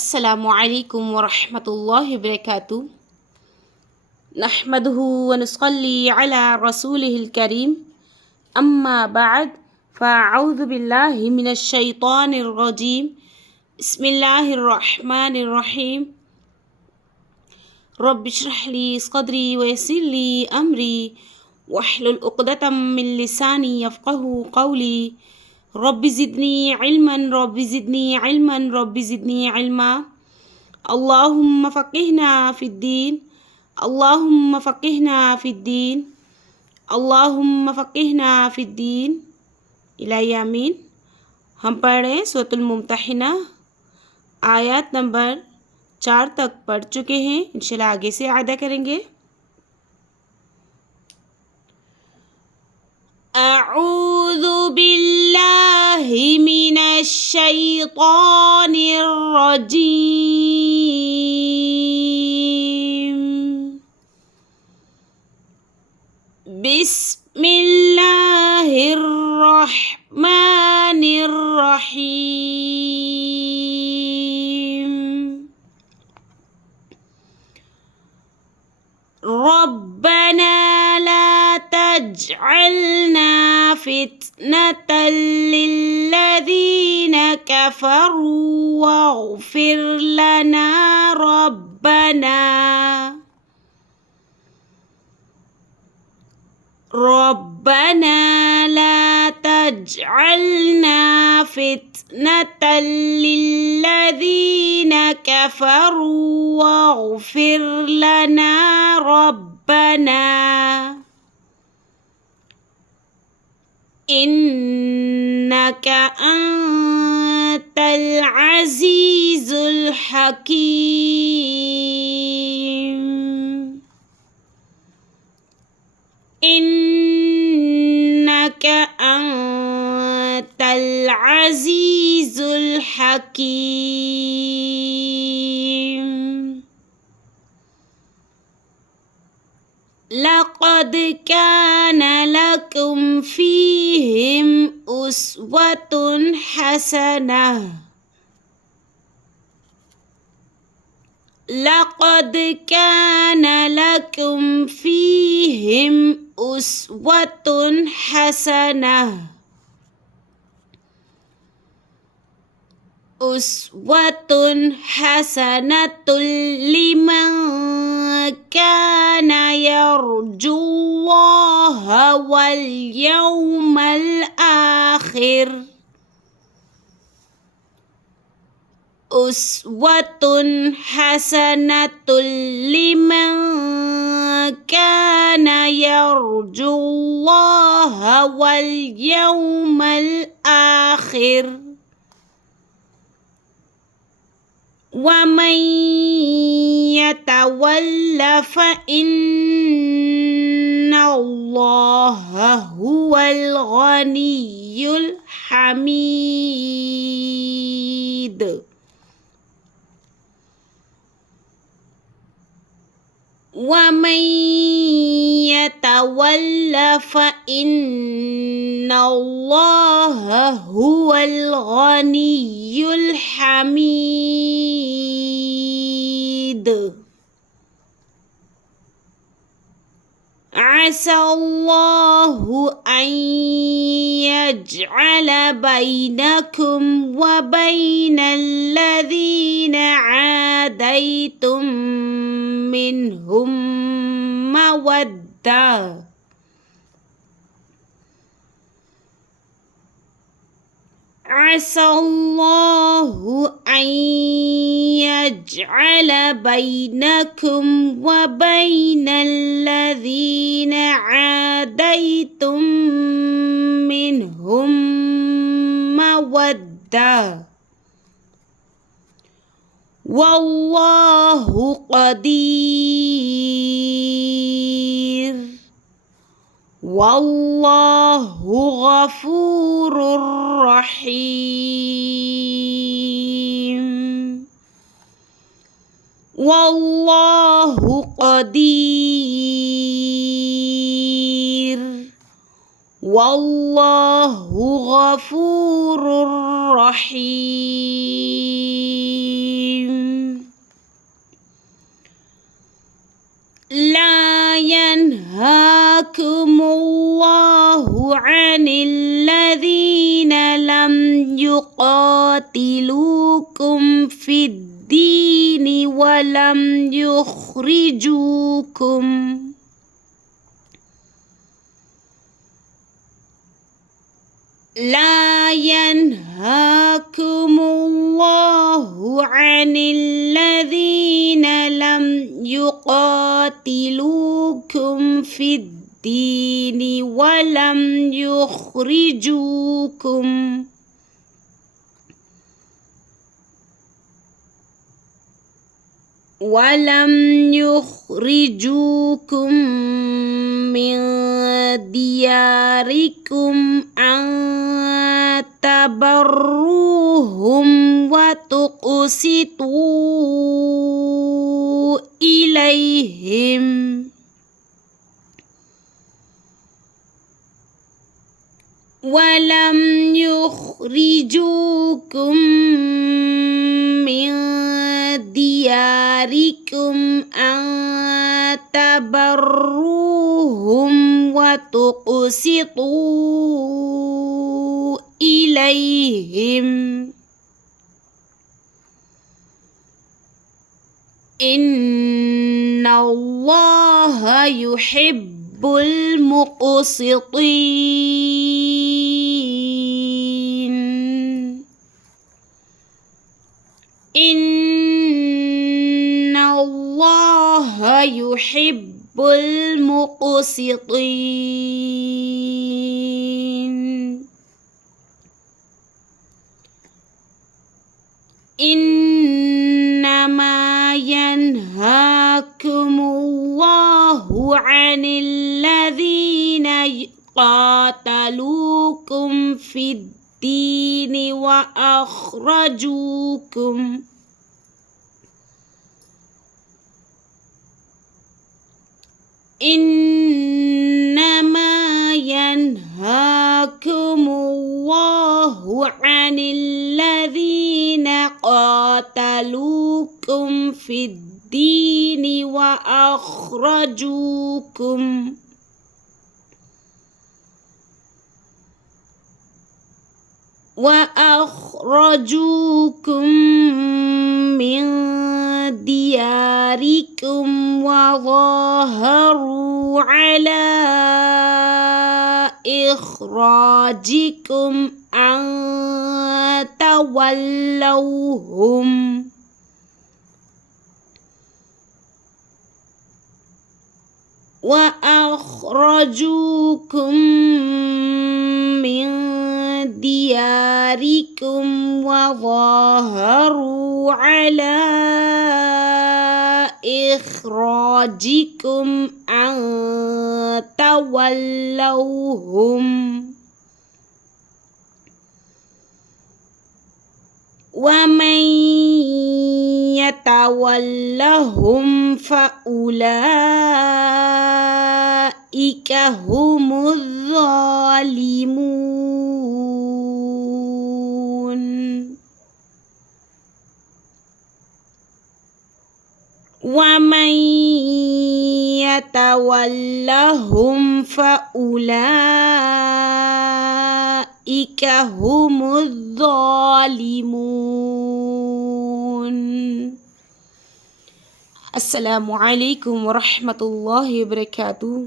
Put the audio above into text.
अस्सलामु अलैकुम वरहमतुल्लाहि वबरकातुहू नहमदुहु व नुसल्ली अला रसूलिहिल करीम अम्मा बाद फ़अऊज़ु बिल्लाहि मिनश शैतानिर रजीम बिस्मिल्लाहिर रहमानिर रहीम रब्बि इश्रह ली सदरी व यस्सिर ली अमरी वहलुल उक़दतम मिन लिसानी यफ़क़हू क़ौली रब्बि ज़िदनी इल्मन रब्बि ज़िदनी इल्मन रब्बि ज़िदनी इल्मा अल्लाहुम्मा फ़क़िहना फ़िद्दीन अल्लाहुम्मा फ़क़िहना फ़िद्दीन अल्लाहुम्मा फ़क़िहना फ़िद्दीन इलाही आमीन। हम पढ़ रहे हैं सूरतुल मुम्तहिना, आयत नंबर 4 तक पढ़ चुके हैं। इंशाल्लाह आगे से आयदा करेंगे। अऊज़ु बिल्लाहि मिनश शैतानिर रजीम बिस्मिल्लाहिर रहमानिर रहीम रब्बना ला तजअलना फितनतल लिल्लज़ीना कफ़रू वग़फ़िर लना रब्बना ला तजअलना फितनतल लिल्लज़ीना कफ़रू वग़फ़िर लना रब्बना इन्नका अंतल अज़ीज़ुल हकीम इन्नका अंतल अज़ीज़ुल हकीम लक़द कान लकुम फ़ीहिम उसवतुन हसनह लक़द कान लकुम फ़ीहिम उसवतुन हसनह उसवतुन हसनतुल लिमन कान यरजुल्लाह वल यौमल आखिर उसवतुन हसनतुल लिमन कान यरजुल्लाह वल यौमल आखिर वमन यतवल्ला फ़इन्नल्लाह हुवल गनियुल हमीद वमन यतवल्ला फ़इन्नल्लाह हुवल गनियुल हमीद असल्लाहु अन यजअल बैनकुम व बैनल्लज़ीना आदैतुम मिनहुम मवद्दा असल्लाहु अन यजअल बैनकुम व बैनल्लज़ीना आदैतुम मिनहुम मवद्दा वल्लाहु क़दीर वल्लाहु गफूरुर रहीम वल्लाहु क़दीर वल्लाहु गफूरुर रहीम يقاتلوكم في الدين ولم يخرجوكم لا ينهاكم الله عن الذين لم يقاتلوكم في الدين ولم يخرجوكم من دياركم أن تبروهم وتقسطوا إليهم ولم يخرجوكم من دياركم أن تبروهم وتقسطوا إليهم إن الله يحب المقسطين إن الله يحب المقسطين إنما ينهاكم الله عن الذين قاتلوكم في الدين وأخرجوكم إنما ينهاكم الله عن الذين قاتلوكم في الدين وأخرجوكم من دياركم وظاهروا على إخراجكم أن تولوهم وأخرجوكم من دياركم وظاهروا على إخراجكم أن تولوهم ومن يتولهم فأولئك هم الظالمون ومن يتولهم فأولئك هم الظالمون. السلام عليكم ورحمة الله وبركاته.